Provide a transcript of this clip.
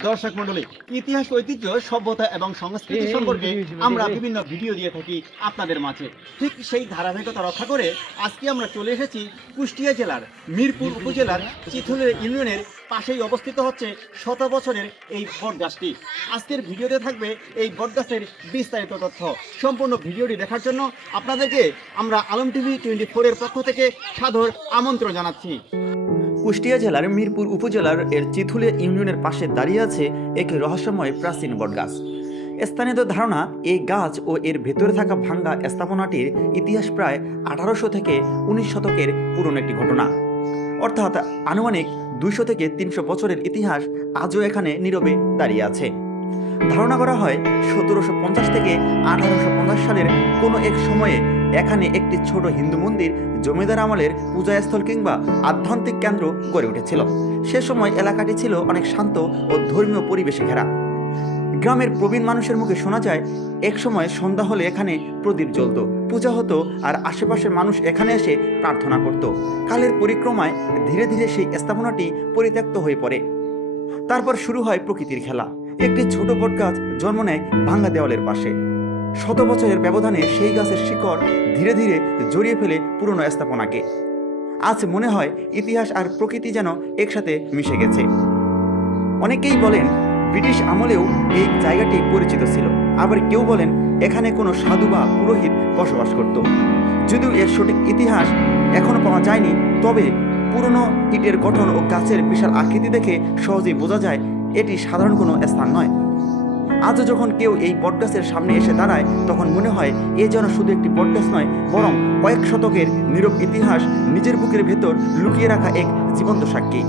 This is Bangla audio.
দর্শক মণ্ডলী, ইতিহাস, ঐতিহ্য, সভ্যতা এবং সংস্কৃতি সম্পর্কে আমরা বিভিন্ন ভিডিও দিয়ে থাকি আপনাদের মাঝে। ঠিক সেই ধারাবাহিকতা রক্ষা করে আজকে আমরা চলে এসেছি কুষ্টিয়া জেলার মিরপুর উপজেলার চিথুলের ইউনিয়নের পাশেই অবস্থিত হচ্ছে শত বছরের এই বটগাছটি। আজকের ভিডিওতে থাকবে এই বটগাছের বিস্তারিত তথ্য। সম্পূর্ণ ভিডিওটি দেখার জন্য আপনাদেরকে আমরা আলম টিভি 24 এর পক্ষ থেকে সাদর আমন্ত্রণ জানাচ্ছি। কুষ্টিয়া জেলার মিরপুর উপজেলার এর চিথুলে ইউনিয়নের পাশে দাঁড়িয়ে আছে এক রহস্যময় প্রাচীন বটগাছ। স্থানীয়দের ধারণা, এই গাছ ও এর ভেতরে থাকা ভাঙ্গা স্থাপনাটির ইতিহাস প্রায় 1800 থেকে 19 শতকের পুরনো একটি ঘটনা। অর্থাৎ আনুমানিক 200 থেকে 300 বছরের ইতিহাস আজও এখানে নীরবে দাঁড়িয়ে আছে। ধারণা করা হয় 1750 থেকে 1850 সালের কোনো এক সময়ে এখানে একটি ছোট হিন্দু মন্দির, জমিদার আমলের পূজাস্থল কিংবা আধ্যাত্মিক কেন্দ্র গড়ে উঠেছিল। সে সময় এলাকাটি ছিল অনেক শান্ত ও ধর্মীয় পরিবেশে ঘেরা। গ্রামের প্রবীণ মানুষের মুখে শোনা যায়, এক সময় সন্ধ্যা হলে এখানে প্রদীপ জ্বলত, পূজা হতো আর আশেপাশের মানুষ এখানে এসে প্রার্থনা করত। কালের পরিক্রমায় ধীরে ধীরে সেই স্থাপনাটি পরিত্যক্ত হয়ে পড়ে। তারপর শুরু হয় প্রকৃতির খেলা। একটি ছোট বটগাছ জন্ম নেয় ভাঙ্গা দেওয়ালের পাশে। শত বছরের ব্যবধানে সেই গাছের শিকড় ধীরে ধীরে জড়িয়ে ফেলে পুরনো স্থাপনাকে। আজ মনে হয় ইতিহাস আর প্রকৃতি যেন একসাথে মিশে গেছে। অনেকেই বলেন ব্রিটিশ আমলেও এই জায়গাটি পরিচিত ছিল, আবার কেউ বলেন এখানে কোনো সাধু বা পুরোহিত বসবাস করত। যদিও এর সঠিক ইতিহাস এখনো পাওয়া যায়নি, তবে পুরনো ইটের গঠন ও গাছের বিশাল আকৃতি দেখে সহজেই বোঝা যায় এটি সাধারণ কোনো স্থান নয়। আজও যখন কেউ এই বটগাছের সামনে এসে দাঁড়ায়, তখন মনে হয় এ যেন শুধু একটি বটগাছ নয়, বরং কয়েক শতকের নীরব ইতিহাস নিজের বুকের ভেতর লুকিয়ে রাখা এক জীবন্ত সাক্ষী।